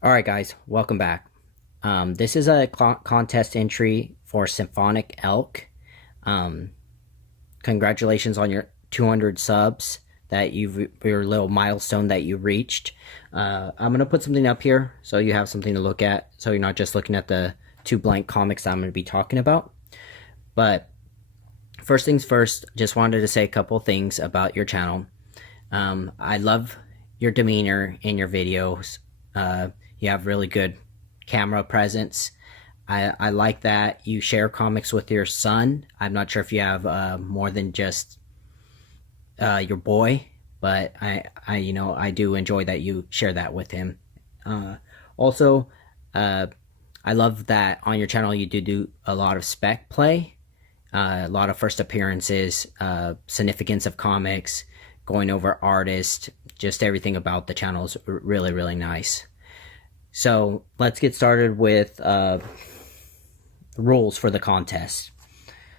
Alright guys, welcome back. This is a contest entry for Symphonic Elk. Um, Congratulations on your 200 subs that your little milestone that you reached. I'm going to put something up here so you have something to look at, so you're not just looking at the two blank comics that I'm going to be talking about. But first things first, just wanted to say a couple things about your channel. I love your demeanor in your videos. You have really good camera presence. I like that you share comics with your son. I'm not sure if you have more than just your boy, but I do enjoy that you share that with him. Also, I love that on your channel you do a lot of spec play, a lot of first appearances, significance of comics, going over artists, just everything about the channel is really nice. So let's get started with rules for the contest.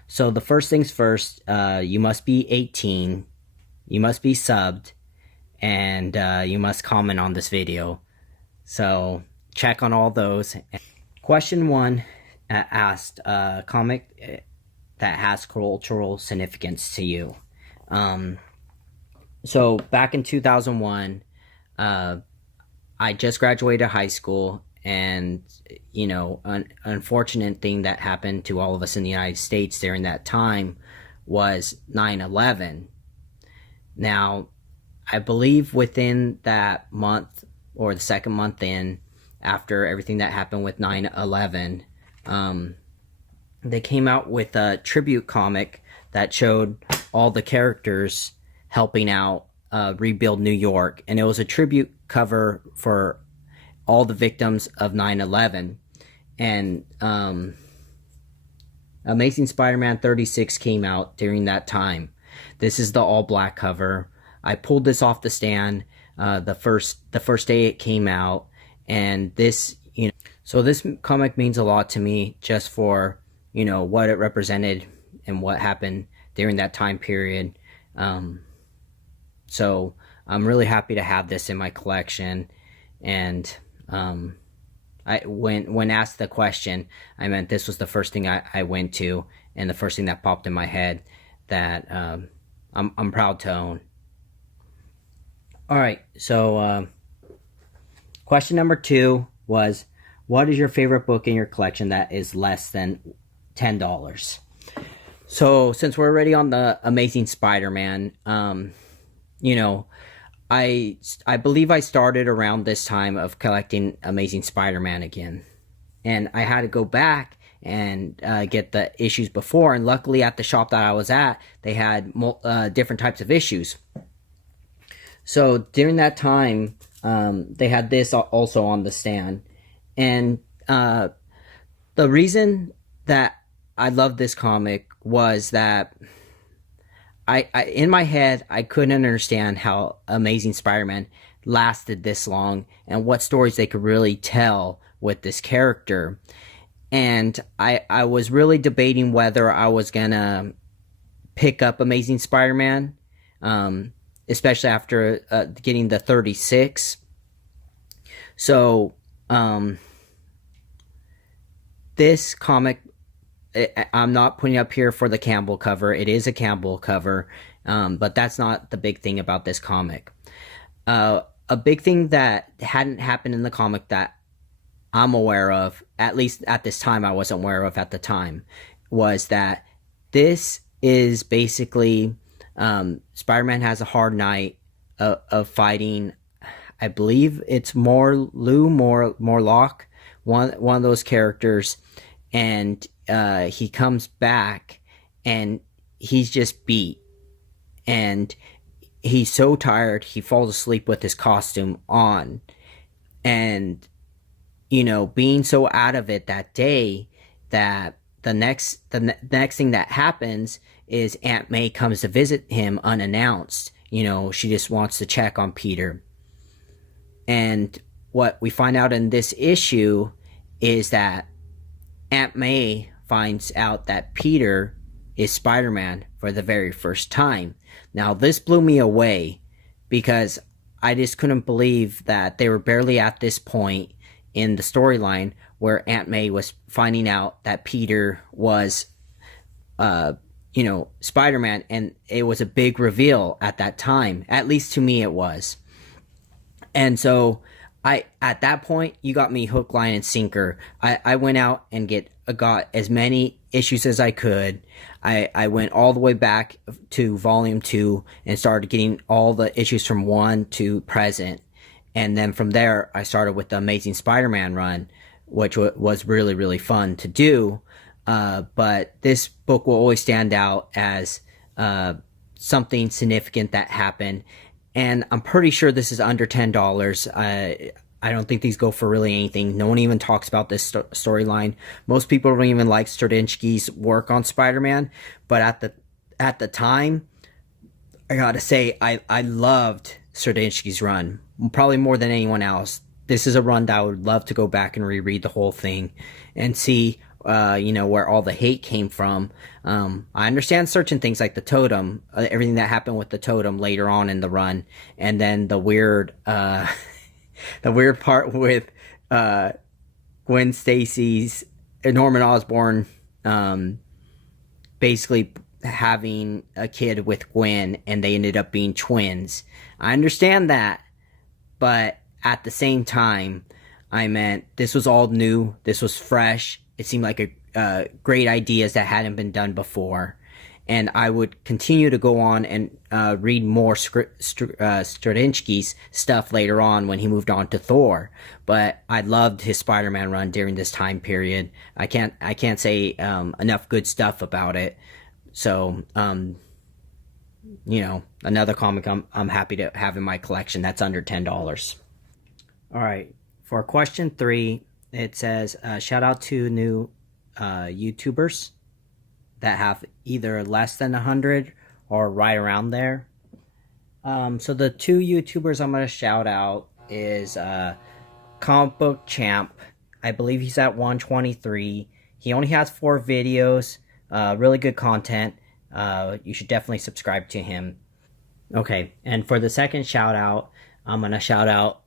So the first things first, you must be 18, you must be subbed, and you must comment on this video. So check on all those. Question 1 asked a comic that has cultural significance to you. So back in 2001, I just graduated high school, and an unfortunate thing that happened to all of us in the United States during that time was 9/11. Now, I believe within that month, or the second month in, after everything that happened with 9/11, they came out with a tribute comic that showed all the characters helping out rebuild New York, and it was a tribute cover for all the victims of 9/11. And Amazing Spider-Man 36 came out during that time. This is the all-black cover. I pulled this off the stand the first day it came out, and so this comic means a lot to me, just for what it represented and what happened during that time period. So I'm really happy to have this in my collection. And when asked the question, I meant this was the first thing I went to, and the first thing that popped in my head that I'm proud to own. Alright, so question number 2 was, what is your favorite book in your collection that is less than $10? So since we're already on the Amazing Spider-Man, I believe I started around this time of collecting Amazing Spider-Man again, and I had to go back and get the issues before, and luckily at the shop that I was at, they had different types of issues. So during that time, they had this also on the stand, and the reason that I loved this comic was that I in my head, I couldn't understand how Amazing Spider-Man lasted this long, and what stories they could really tell with this character. And I was really debating whether I was gonna pick up Amazing Spider-Man, especially after getting the 36. So this comic, I'm not putting up here for the Campbell cover. It is a Campbell cover, but that's not the big thing about this comic. A big thing that hadn't happened in the comic that I'm aware of, at least at this time I wasn't aware of at the time, was that this is basically Spider-Man has a hard night of fighting. I believe it's Morlock, one of those characters, and he comes back and he's just beat, and he's so tired he falls asleep with his costume on. And being so out of it that day, that the next thing that happens is Aunt May comes to visit him unannounced. She just wants to check on Peter. And what we find out in this issue is that Aunt May finds out that Peter is Spider-Man for the very first time. Now, this blew me away, because I just couldn't believe that they were barely at this point in the storyline where Aunt May was finding out that Peter was, uh, Spider-Man, and it was a big reveal at that time. At least to me, it was. And so, at that point, you got me hook, line, and sinker. I went out and got as many issues as I could. I went all the way back to volume 2 and started getting all the issues from 1 to present. And then from there, I started with the Amazing Spider-Man run, which was really, really fun to do. But this book will always stand out as something significant that happened. And I'm pretty sure this is under $10. I don't think these go for really anything. No one even talks about this storyline. Most people don't even like Straczynski's work on Spider-Man. But at the time, I gotta say, I loved Straczynski's run. Probably more than anyone else. This is a run that I would love to go back and reread the whole thing and see where all the hate came from. I understand certain things like the totem, everything that happened with the totem later on in the run, and then the weird part with Gwen Stacy's Norman Osborn basically having a kid with Gwen, and they ended up being twins. I understand that, but at the same time, I meant this was all new. This was fresh. It seemed like a great ideas that hadn't been done before. And I would continue to go on and read more Straczynski's stuff later on when he moved on to Thor. But I loved his Spider-Man run during this time period. I can't say enough good stuff about it. So, another comic I'm happy to have in my collection that's under $10. All right, for question 3, it says, shout out to new YouTubers that have either less than 100 or right around there. So the 2 YouTubers I'm going to shout out is Comic Book Champ. I believe he's at 123. He only has 4 videos, really good content. You should definitely subscribe to him. Okay, and for the second shout out, I'm going to shout out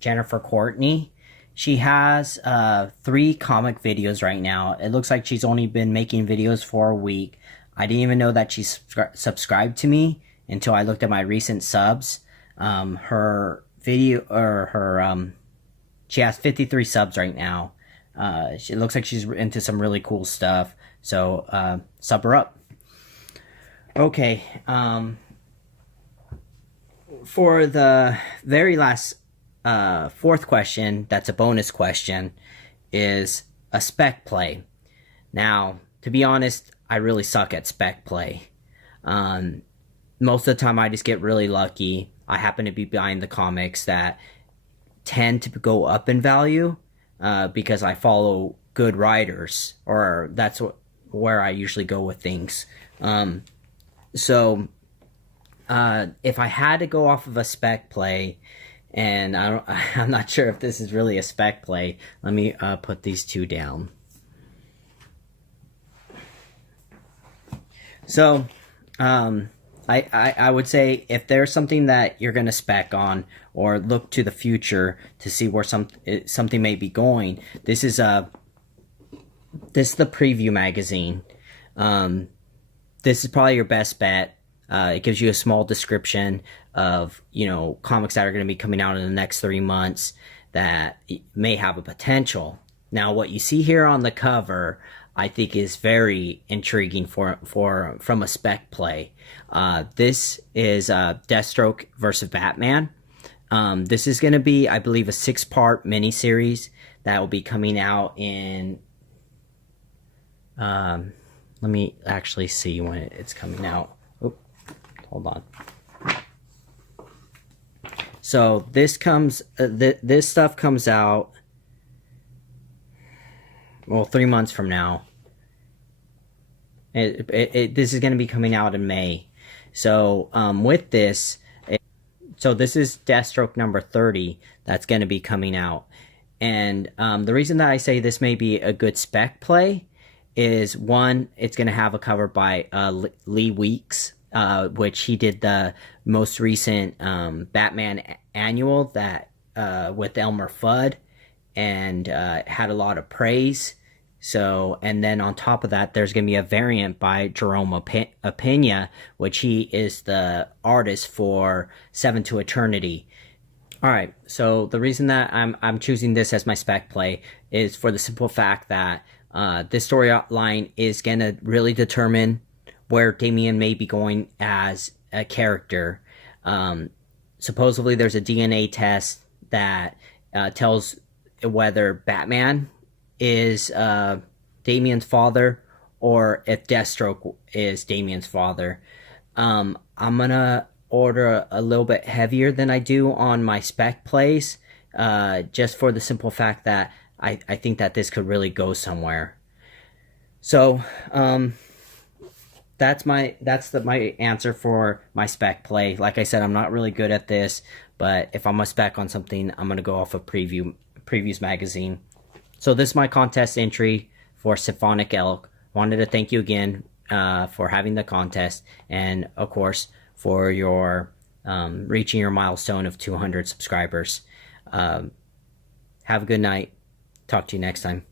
Jennifer Courtney. She has 3 comic videos right now. It looks like she's only been making videos for a week. I didn't even know that she's subscribed to me until I looked at my recent subs. Her video, she has 53 subs right now. It looks like she's into some really cool stuff. So sub her up. Okay. For the very last 4th question, that's a bonus question, is a spec play. Now, to be honest, I really suck at spec play. Most of the time I just get really lucky. I happen to be buying the comics that tend to go up in value because I follow good writers, or that's where I usually go with things. So if I had to go off of a spec play, and I'm not sure if this is really a spec play. Let me put these 2 down. So, I would say if there's something that you're going to spec on or look to the future to see where something may be going, this is the preview magazine. This is probably your best bet. It gives you a small description of, comics that are going to be coming out in the next 3 months that may have a potential. Now, what you see here on the cover, I think is very intriguing from a spec play. This is Deathstroke versus Batman. This is going to be, I believe, a 6-part miniseries that will be coming out in... let me actually see when it's coming out. Hold on. So this stuff comes out, well, 3 months from now. This is going to be coming out in May. So with this, so this is Deathstroke number 30 that's going to be coming out. And the reason that I say this may be a good spec play is, one, it's going to have a cover by Lee Weeks. which he did the most recent Batman annual that with Elmer Fudd, and had a lot of praise. So, and then on top of that, there's going to be a variant by Jerome Pena, which he is the artist for Seven to Eternity. All right, so the reason that I'm choosing this as my spec play is for the simple fact that this storyline is going to really determine where Damian may be going as a character. Supposedly, there's a DNA test that tells whether Batman is Damian's father or if Deathstroke is Damian's father. I'm gonna order a little bit heavier than I do on my spec plays, just for the simple fact that I think that this could really go somewhere. So that's my answer for my spec play. Like I said, I'm not really good at this, but if I'm a spec on something, I'm gonna go off of Previews magazine. So this is my contest entry for Symphonic Elk. Wanted to thank you again for having the contest, and of course for your reaching your milestone of 200 subscribers. Have a good night. Talk to you next time.